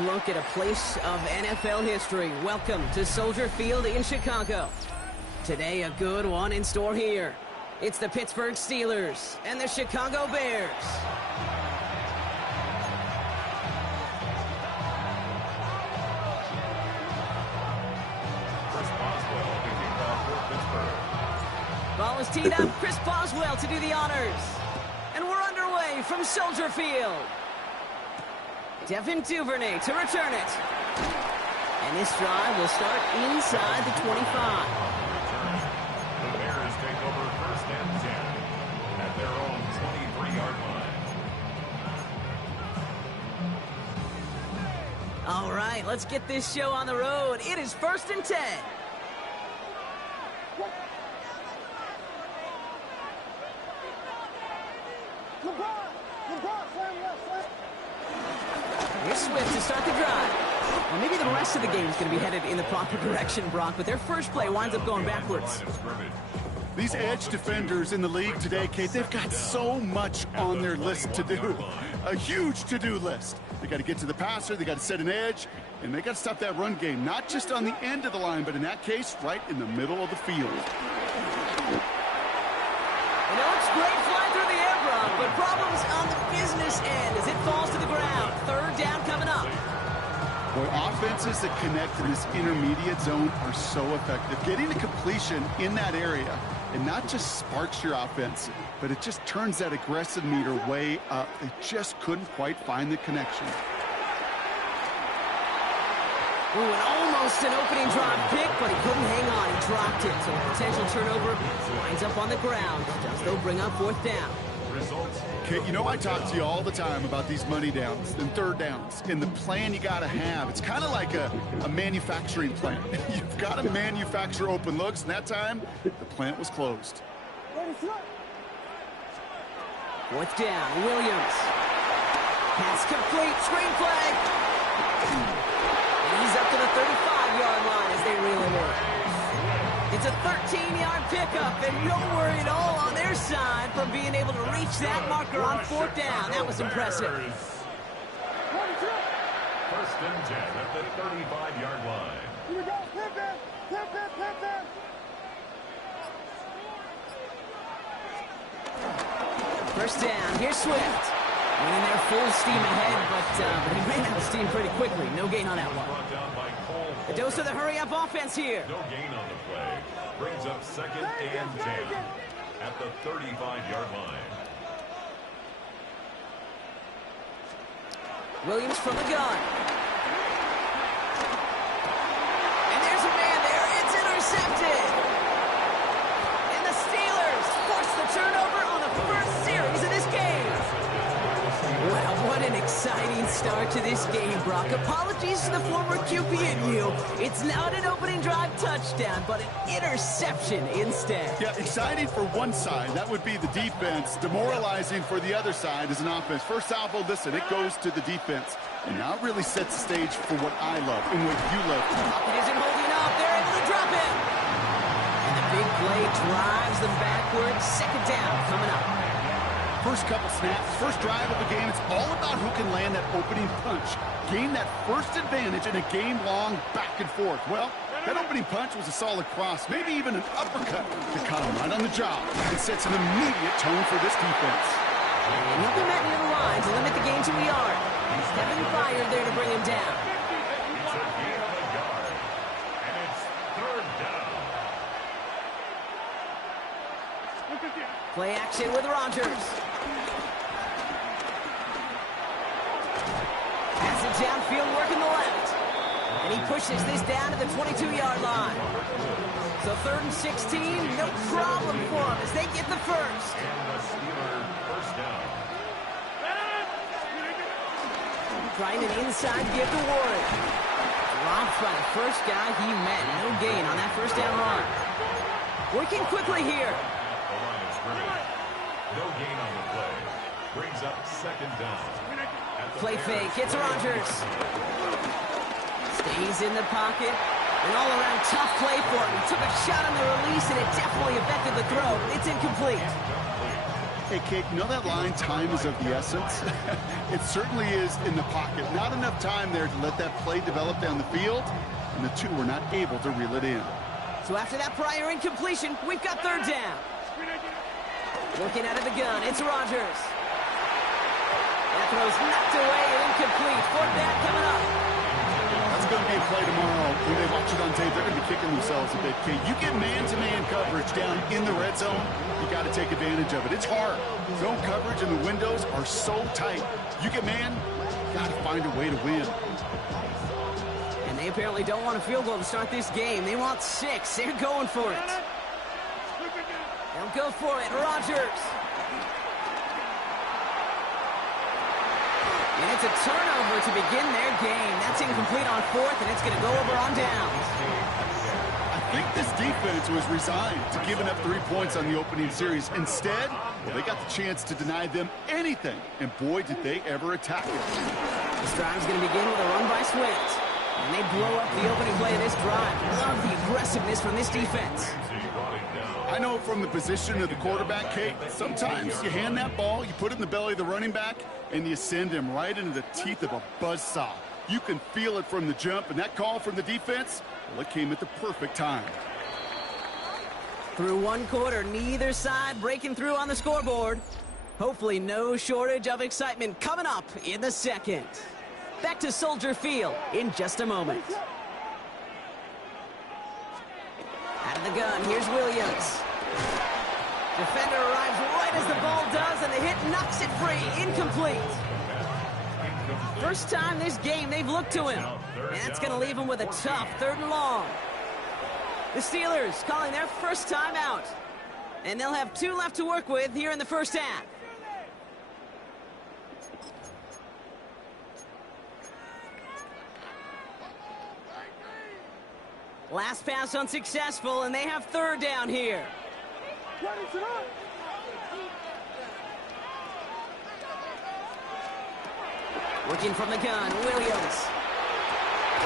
Look at a place of NFL history. Welcome to Soldier Field in Chicago. Today, a good one in store here. It's the Pittsburgh Steelers and the Chicago Bears. Ball is teed up. Chris Boswell to do the honors. And we're underway from Soldier Field. Devin Duvernay to return it. And this drive will start inside the 25. The Bears take over first and 10 at their own 23-yard line. All right, let's get this show on the road. It is first and 10. Here's Swift to start the drive. Well, maybe the rest of the game is going to be headed in the proper direction, Brock, but their first play winds up going backwards. These edge defenders in the league today, Kate, they've got so much on their list to do. A huge to-do list. They got to get to the passer, they got to set an edge, and they got to stop that run game, not just on the end of the line, but in that case, right in the middle of the field. You know, it's great flying through the air, Brock, but problems on the business end as it falls to the ground. Third down coming up. Boy, offenses that connect in this intermediate zone are so effective. Getting the completion in that area, it not just sparks your offense, but it just turns that aggressive meter way up. They just couldn't quite find the connection. Ooh, and almost an opening drive pick, but he couldn't hang on. He dropped it, so a potential turnover winds up on the ground. Does though bring up fourth down. Kate, you know I talk to you all the time about these money downs and third downs and the plan you got to have. It's kind of like a manufacturing plant. You've got to manufacture open looks, and that time, the plant was closed. Fourth down, Williams. Pass complete, screen flag. And he's up to the 35-yard line as they reel him in. It's a 13-yard pickup, and no worry at all on their side from being able to reach that marker on fourth down. That was impressive. First and 10 at the 35-yard line. Here we go. Hit them. First down, here's Swift. Running there full steam ahead, but he ran out of steam pretty quickly. No gain on that one. A dose of the hurry-up offense here. No gain on the play. Brings up second and 10 at the 35-yard line. Williams from the gun. And there's a man there. It's intercepted. And the Steelers force the turnover on the first series of this game. Wow, what an exciting start to this game, Brock. Apologies to the former QB in you. It's not an opening drive touchdown, but an interception instead. Yeah, exciting for one side. That would be the defense. Demoralizing for the other side as an offense. First salvo, listen, it goes to the defense. And now it really sets the stage for what I love and what you love. It isn't holding up. They're able to drop it. And the big play drives them backwards. Second down coming up. First couple snaps, first drive of the game, it's all about who can land that opening punch. Gain that first advantage in a game-long back and forth. Well, that opening punch was a solid cross, maybe even an uppercut that caught him right on the job. It sets an immediate tone for this defense. And he'll be met near the line to limit the game to a yard. Kevin fired there to bring him down. It's a gain of a yard, and it's third down. Play action with Rodgers. Pass it downfield, working the left. And he pushes this down to the 22-yard line. So third and 16, no problem for him as they get the first. And the Steelers first down. Trying an inside give to Warren. Dropped by the first guy he met. No gain on that first down run. Working quickly here. The line of scrimmage. No gain on the play. Brings up second down. Play fake, gets Rodgers. Stays in the pocket. An all-around tough play for him. He took a shot on the release, and it definitely affected the throw. It's incomplete. Hey, Kate, you know that line, time is of the essence? It certainly is in the pocket. Not enough time there to let that play develop down the field, and the two were not able to reel it in. So after that prior incompletion, we've got third down. Looking out of the gun, it's Rodgers. That throw's knocked away and incomplete. Fourth down coming up. That's going to be a play tomorrow. When they watch it on tape, they're going to be kicking themselves a bit, Kate. You get man-to-man coverage down in the red zone, you got to take advantage of it. It's hard. Zone coverage and the windows are so tight. You get man, you got to find a way to win. And they apparently don't want a field goal to start this game. They want 6. They're going for it. They'll go for it. Rodgers. And it's a turnover to begin their game. That's incomplete on fourth, and it's going to go over on downs. I think this defense was resigned to giving up 3 points on the opening series. Instead, well, they got the chance to deny them anything, and boy, did they ever attack it. This drive's going to begin with a run by Swift. And they blow up the opening play of this drive. Love the aggressiveness from this defense. I know from the position of the quarterback, Kate, sometimes you hand that ball, you put it in the belly of the running back, and you send him right into the teeth of a buzzsaw. You can feel it from the jump, and that call from the defense, well, it came at the perfect time. Through one quarter, neither side breaking through on the scoreboard. Hopefully no shortage of excitement coming up in the second. Back to Soldier Field in just a moment. Out of the gun, here's Williams. Defender arrives right as the ball does, and the hit knocks it free. Incomplete. First time this game they've looked to him. And that's going to leave him with a tough 3rd and long. The Steelers calling their first time out. And they'll have 2 left to work with here in the first half. Last pass unsuccessful, and they have 3rd down here. Working from the gun, Williams.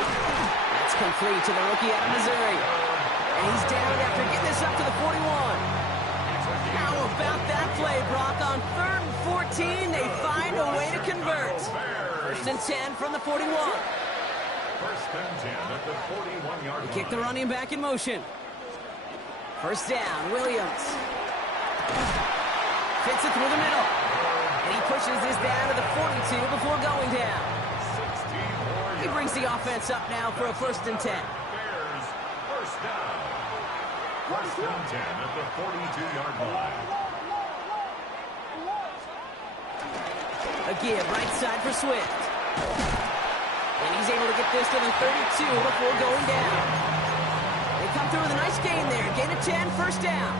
That's complete to the rookie out of Missouri. And he's down after getting this up to the 41. How about that play, Brock? On 3rd and 14, they find a way to convert. 1st and 10 from the 41. First and 10 at the 41-yard line. Kick the running back in motion. First down, Williams. Fits it through the middle. And he pushes this down to the 42 before going down. He brings the offense up now for a 1st and 10. Bears, first down. First and 10 at the 42-yard line. A give right side for Swift. And he's able to get this to the 32 before going down. They come through with a nice gain there. Gain of 10, first down.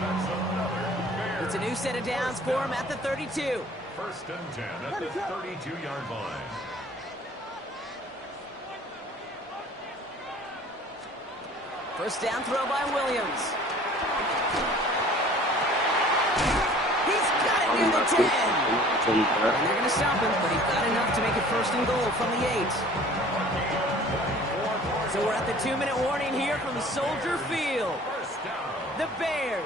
It's a new set of downs for him at the 32. First and 10 at the 32-yard line. First down throw by Williams. He's got it near the 10. And they're going to stop him, but he got enough to make it 1st and goal from the 8. So we're at the 2-minute warning here from Soldier Field. The Bears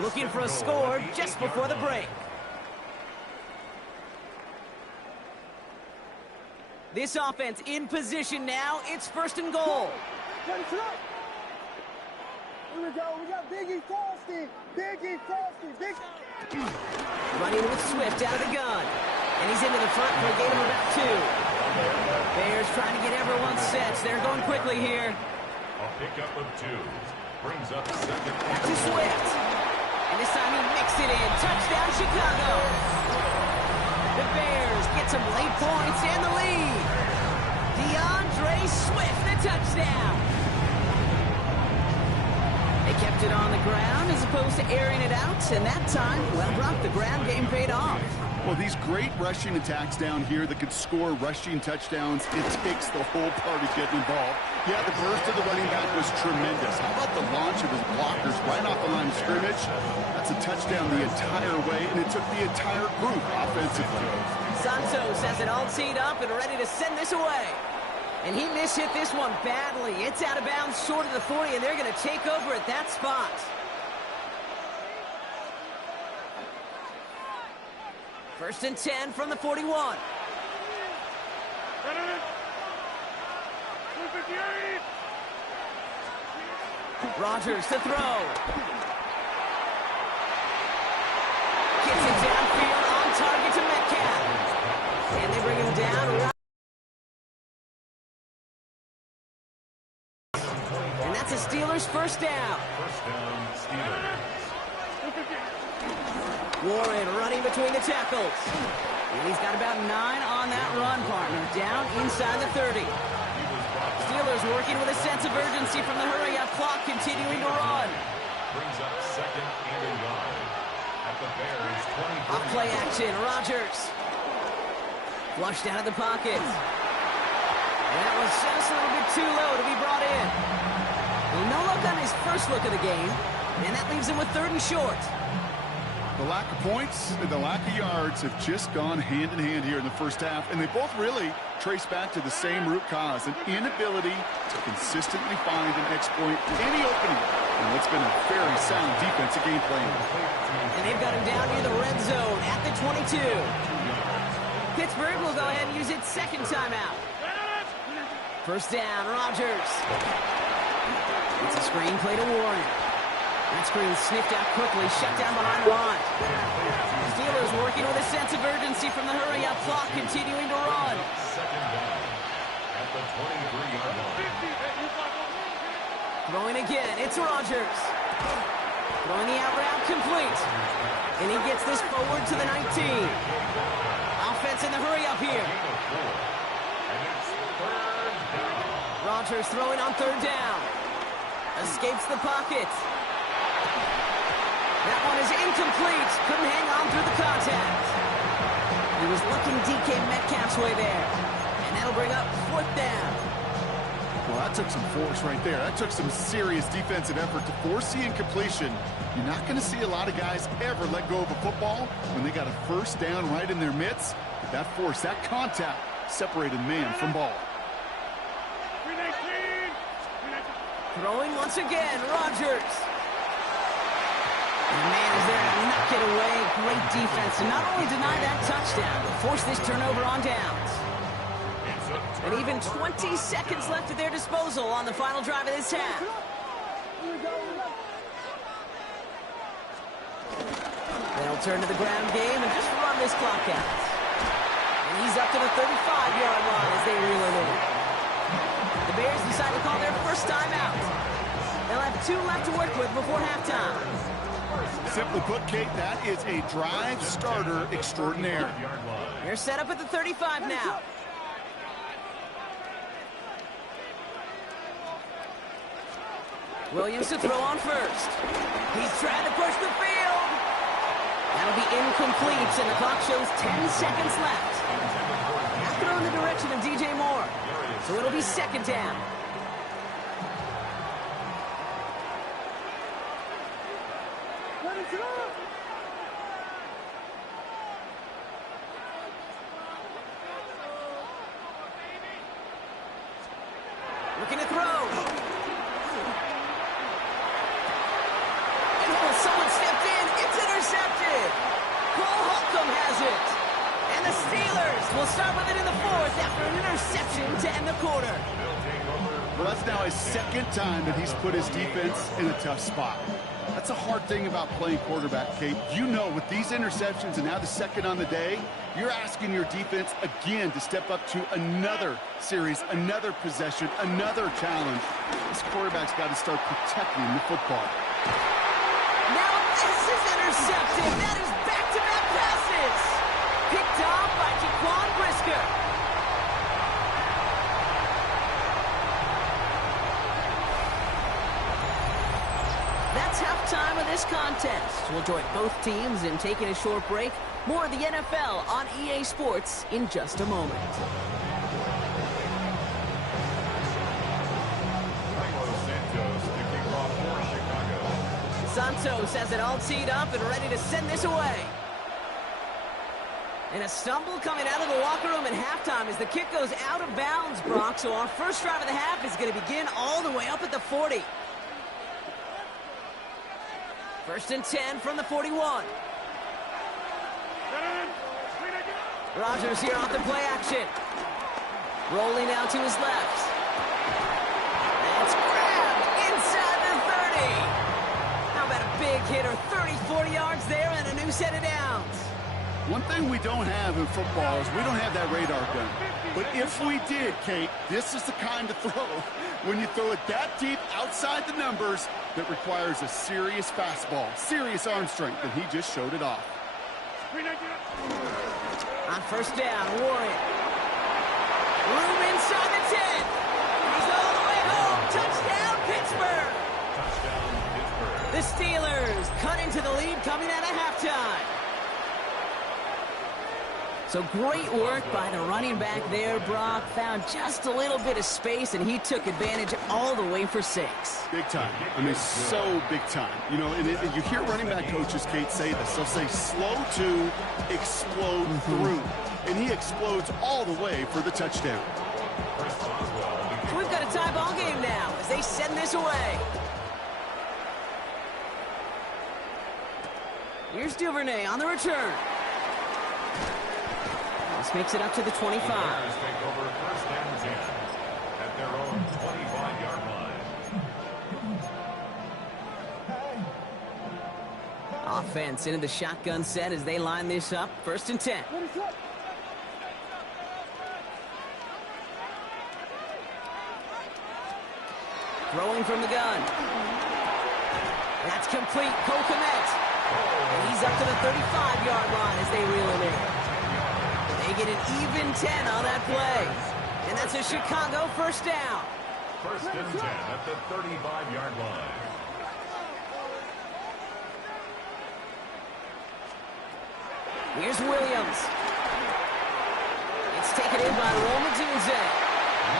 looking for a score just before the break. This offense in position now. It's 1st and goal. Here we go. We got Biggie Frosty. Biggie Frosty. Biggie. Running with Swift out of the gun. And he's into the front for a gain of about 2. Bears trying to get everyone set. They're going quickly here. A pickup of 2. Brings up 2nd. Back to Swift. And this time he mixed it in. Touchdown, Chicago. The Bears get some late points and the lead. DeAndre Swift, the touchdown. They kept it on the ground as opposed to airing it out. And that time, well, Brock, the ground game paid off. Well, these great rushing attacks down here that could score rushing touchdowns, it takes the whole party getting involved. Yeah, the burst of the running back was tremendous. How about the launch of his blockers right off the line of scrimmage? That's a touchdown the entire way, and it took the entire group offensively. Santos has it all teed up and ready to send this away. And he mishit this one badly. It's out of bounds short of the 40, and they're going to take over at that spot. First and 10 from the 41. Rodgers to throw. Gets it downfield on target to Metcalf. And they bring him down. And that's a Steelers first down. First down, Steelers. Warren running between the tackles. And he's got about 9 on that run, partner. Down inside the 30. Steelers working with a sense of urgency from the hurry-up clock, continuing to run. Brings up second and a yard. At the Bears, 23. Off play action, Rodgers. Flushed out of the pocket. That was just a little bit too low to be brought in. Well, no look on his first look of the game, and that leaves him with 3rd and short. The lack of points and the lack of yards have just gone hand in hand here in the first half, and they both really trace back to the same root cause, an inability to consistently find and exploit any opening in what's been a very sound defensive game plan. And they've got him down near the red zone at the 22. Pittsburgh will go ahead and use its second timeout. First down, Rodgers. It's a screen play to Warren. That screen sniffed out quickly, shut down behind the line. Steelers working with a sense of urgency from the hurry-up clock, continuing to run. Second down. At the 23-yard line. Throwing again, it's Rodgers. Throwing the out route complete. And he gets this forward to the 19. Offense in the hurry-up here. And it's third down. Rodgers throwing on 3rd down. Escapes the pocket. That one is incomplete. Couldn't hang on through the contact. He was looking DK Metcalf's way there. And that'll bring up 4th down. Well, that took some force right there. That took some serious defensive effort to force the incompletion. You're not going to see a lot of guys ever let go of a football when they got a first down right in their midst. But that force, that contact, separated man from ball. Throwing once again, Rodgers. And the man is there to knock it away. Great defense to not only deny that touchdown, but force this turnover on downs. And even 20 seconds left at their disposal on the final drive of this half. They'll turn to the ground game and just run this clock out. And he's up to the 35-yard line as they reel it in. The Bears decide to call their first timeout. They'll have 2 left to work with before halftime. Simply put, Kate, that is a drive starter extraordinaire. They're set up at the 35 now. Williams to throw on first. He's trying to push the field. That'll be incomplete, and the clock shows 10 seconds left. Now throw in the direction of DJ Moore. So it'll be 2nd down. Looking to throw. And oh, someone stepped in. It's intercepted. Cole Holcomb has it. And the Steelers will start with it in the 4th after an interception to end the quarter. Well, that's now his 2nd time that he's put his defense in a tough spot. That's a hard thing about playing quarterback, Kate. You know, with these interceptions and now the 2nd on the day, you're asking your defense again to step up to another series, another possession, another challenge. This quarterback's got to start protecting the football. Now this is intercepted. That is back-to-back passes. Picked off by Jaquan Brisker. That's halftime of this contest. We'll join both teams in taking a short break. More of the NFL on EA Sports in just a moment. Santos has it all teed up and ready to send this away. And a stumble coming out of the locker room at halftime as the kick goes out of bounds, Brock. So our first drive of the half is going to begin all the way up at the 40. First and 10 from the 41. Rodgers here off the play action. Rolling out to his left. It's grabbed inside the 30. How about a big hitter, 30, 40 yards there and a new set of downs. One thing we don't have in football is we don't have that radar gun. But if we did, Kate, this is the kind of throw, when you throw it that deep outside the numbers, that requires a serious fastball, serious arm strength, and he just showed it off. On first down, Warren. Room inside the 10. He's all the way home. Touchdown, Pittsburgh. Touchdown, Pittsburgh. The Steelers cut into the lead coming out of halftime. So great work by the running back there, Brock. Found just a little bit of space, and he took advantage all the way for 6. Big time. I mean, so big time. You know, and you hear running back coaches, Kate, say this. They'll say slow to explode through. And he explodes all the way for the touchdown. We've got a tie ball game now as they send this away. Here's Duvernay on the return. This makes it up to the 25. The Bears take over first and 10 at their own 25-yard line. Offense into the shotgun set as they line this up. First and 10. Throwing from the gun. That's complete. Cole Kmet. And he's up to the 35-yard line as they reel him in. They get an even 10 on that play. And that's a Chicago first down. First and 10 at the 35-yard line. Here's Williams. It's taken in by Roma Dunze.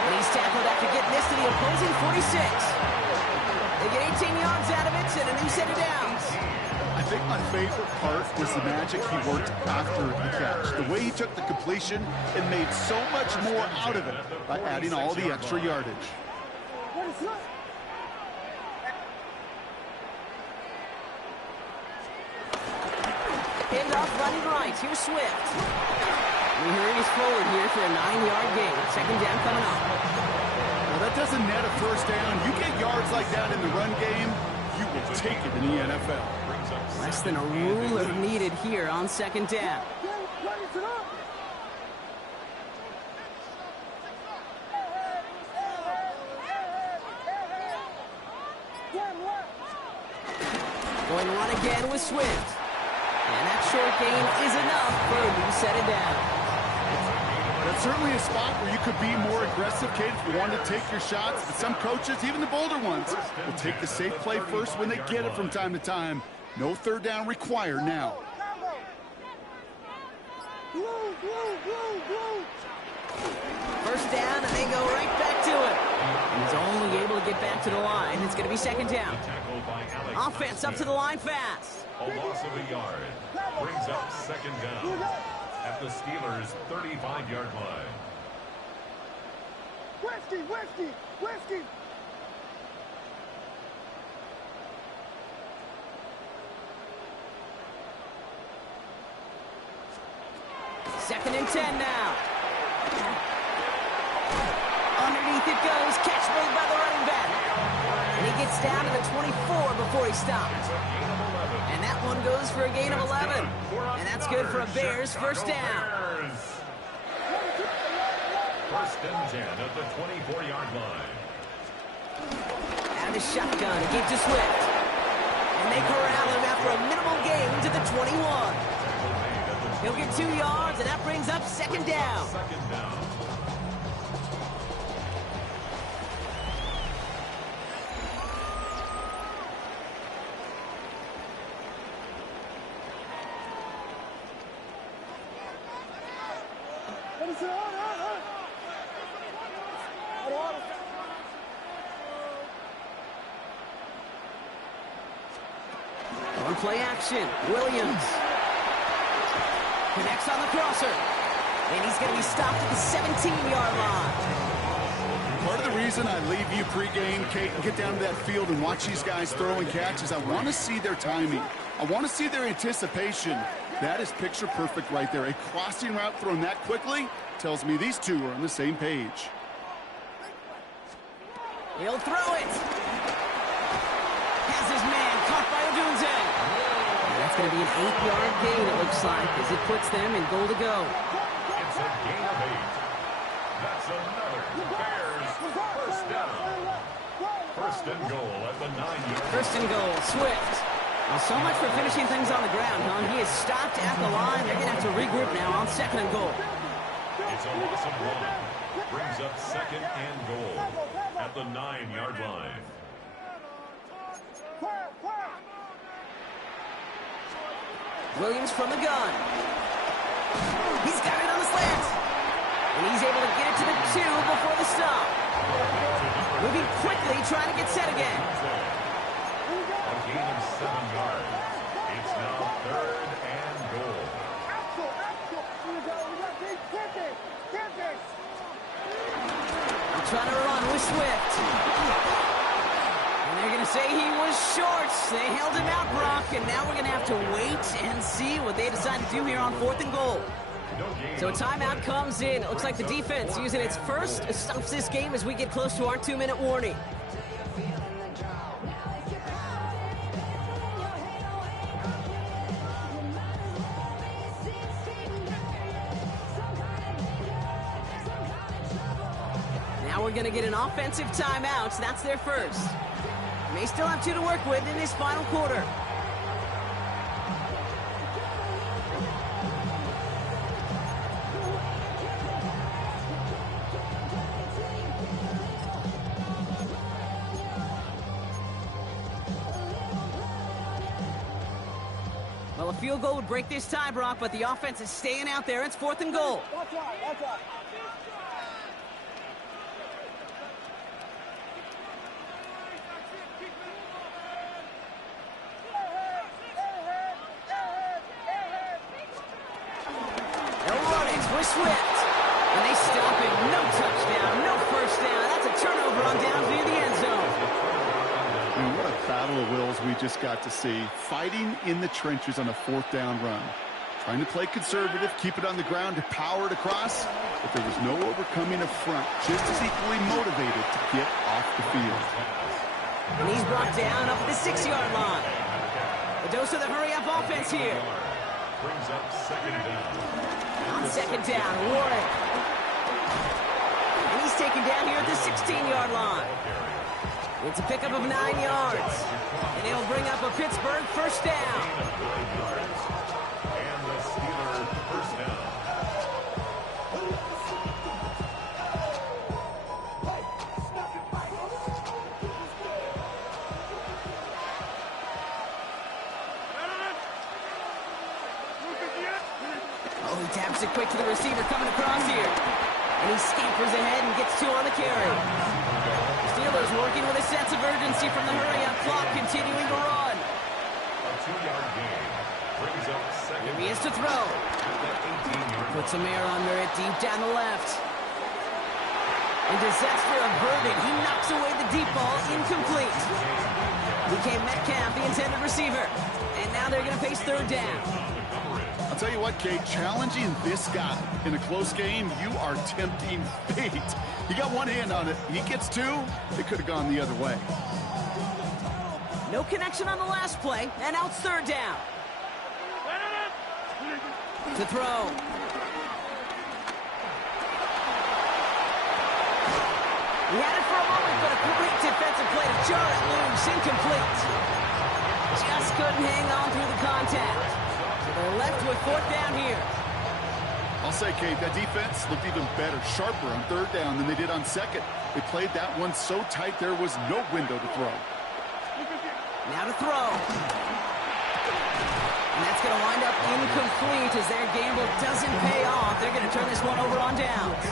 And he's tackled after getting this to the opposing 46. They get 18 yards out of it and a new set of downs. I think my favorite part was the magic he worked after the catch. The way he took the completion and made so much more out of it by adding all the extra yardage. End off running right. Here's Swift. And here he's forward here for a 9-yard gain. Second down coming up. Well, that doesn't net a first down. You get yards like that in the run game, you will take it in the NFL. Less than a ruler needed here on second down. Going to run again with Swift. And that short gain is enough for a new set of downs. That's certainly a spot where you could be more aggressive, Kate, if you want to take your shots. But some coaches, even the bolder ones, will take the safe play first when they get it from time to time. No third down required now. First down, and they go right back to it. He's only able to get back to the line. It's going to be second down. Offense up to the line fast. A loss of a yard brings up second down at the Steelers' 35-yard line. Whiskey! Second and 10 now. Underneath it goes. Catch made by the running back. And he gets down to the 24 before he stops. And that one goes for a gain of 11. And that's good for a Bears first down. First and 10 at the 24-yard line. Out of the shotgun. He gives to Swift. And they corral him after a minimal gain to the 21. He'll get 2 yards, and that brings up second down. Second down. On play action, Williams. Connects on the crosser. And he's going to be stopped at the 17-yard line. Part of the reason I leave you pregame, Kate, and get down to that field and watch these guys throw and catch is I want to see their timing. I want to see their anticipation. That is picture perfect right there. A crossing route thrown that quickly tells me these two are on the same page. He'll throw it. Has his man caught by Odunze. That's going to be an 8-yard gain, it looks like, as it puts them in goal to go. It's a gain of 8. That's another Bears first down. First and goal at the 9-yard. First and goal, Swift. Well, so much for finishing things on the ground, huh? He is stopped at the line. They're going to have to regroup now on second and goal. It's a loss of 1. Brings up second and goal at the 9-yard line. Williams from the gun. He's got it on the slant. And he's able to get it to the 2 before the stop. Moving quickly, trying to get set again. A gain of 7 yards. It's now third and goal. Trying to run with Swift. And they're going to say he was short. They held him out, Brock, and now we're going to have to wait and see what they decide to do here on fourth and goal. So a timeout comes in. It looks like the defense using its first stops this game as we get close to our 2-minute warning. Now we're going to get an offensive timeout. That's their first. May still have 2 to work with in this final quarter. Well, a field goal would break this tie, Brock, but the offense is staying out there. It's fourth and goal. That's right, that's right. They'll run it with Swift. And they stop it. No touchdown, no first down. That's a turnover on down near the end zone. And what a battle of wills we just got to see. Fighting in the trenches on a fourth down run. Trying to play conservative, keep it on the ground to power it across. But there was no overcoming a front. Just as equally motivated to get off the field. And he's brought down up at the 6-yard line. The dose of the hurry-up offense here. Brings up second down. On second down, Warren. And he's taken down here at the 16-yard line. It's a pickup of 9 yards. And it'll bring up a Pittsburgh first down. And the Steelers first down. Oh, he taps it quick to the receiver coming across here. And he scampers ahead and gets 2 on the carry. Steelers working with a sense of urgency from the hurry-up clock, continuing to run. A 2-yard gain. Brings up second. Here he is to throw. Puts some air under it, deep down the left. And disaster averted. He knocks away the deep ball, incomplete. DK Metcalf, the intended receiver. And now they're going to face third down. I'll tell you what, Kate, challenging this guy in a close game, you are tempting fate. He got one hand on it. He gets 2. It could have gone the other way. No connection on the last play, and now it's third down. To throw. He had it for a moment, but a great defensive play to jar it loose, incomplete. Just couldn't hang on through the contact. So they're left with fourth down here. I'll say, Kate, that defense looked even better, sharper on third down than they did on second. They played that one so tight there was no window to throw. Now to throw. And that's going to wind up incomplete as their gamble doesn't pay off. They're going to turn this one over on downs.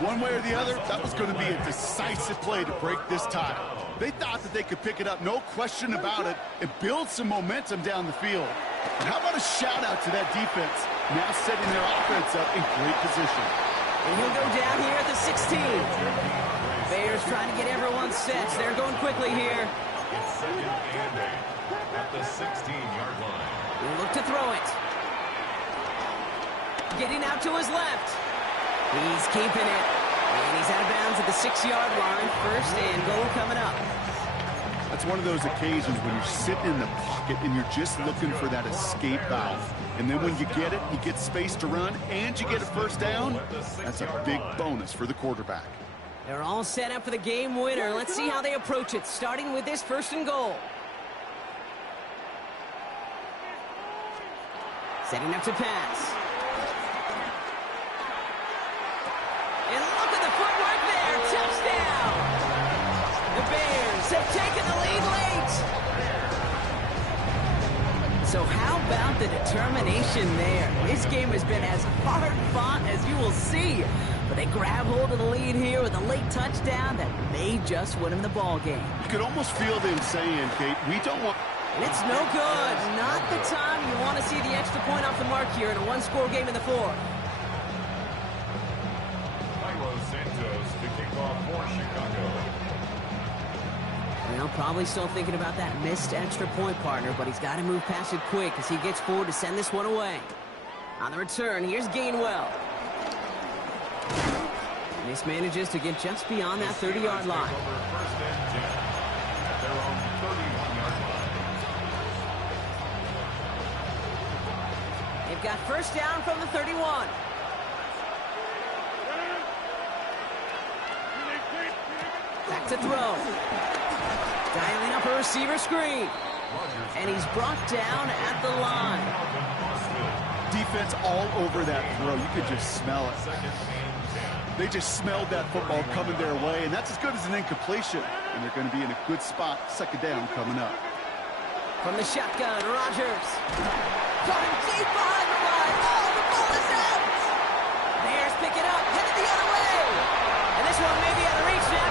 One way or the other, that was going to be a decisive play to break this tie. They thought that they could pick it up, no question about it, and build some momentum down the field. And how about a shout-out to that defense, now setting their offense up in great position. And he'll go down here at the 16. Bears trying to get everyone set. They're going quickly here. It's second and 8 at the 16-yard line. He'll look to throw it. Getting out to his left. He's keeping it. And he's out of bounds at the 6-yard line. First and goal coming up. That's one of those occasions when you're sitting in the pocket and you're just looking for that escape valve. And then when you get it, you get space to run, and you get a first down. That's a big bonus for the quarterback. They're all set up for the game winner. Let's see how they approach it, starting with this first and goal. Setting up to pass. And look at the footwork there. Touchdown. The Bears have taken the lead late. So how about the determination there? This game has been as hard fought as you will see. But they grab hold of the lead here with a late touchdown that may just win them the ball game. You could almost feel them saying, Kate, we don't want... And it's no good. Not the time you want to see the extra point off the mark here in a one-score game in the fourth. Santos to kick off for Chicago. Well, probably still thinking about that missed extra point, partner, but he's got to move past it quick as he gets forward to send this one away. On the return, here's Gainwell. Mismanages to get just beyond that 30-yard line. First and 10 at their own 31-yard line. They've got first down from the 31. Back to throw. Dialing up a receiver screen. And he's brought down at the line. Defense all over that throw. You could just smell it. They just smelled that football coming their way, and that's as good as an incompletion. And they're going to be in a good spot, second down coming up. From the shotgun, Rodgers. Going deep behind the line. Oh, the ball is out. Bears pick it up, headed the other way. And this one may be out of reach now.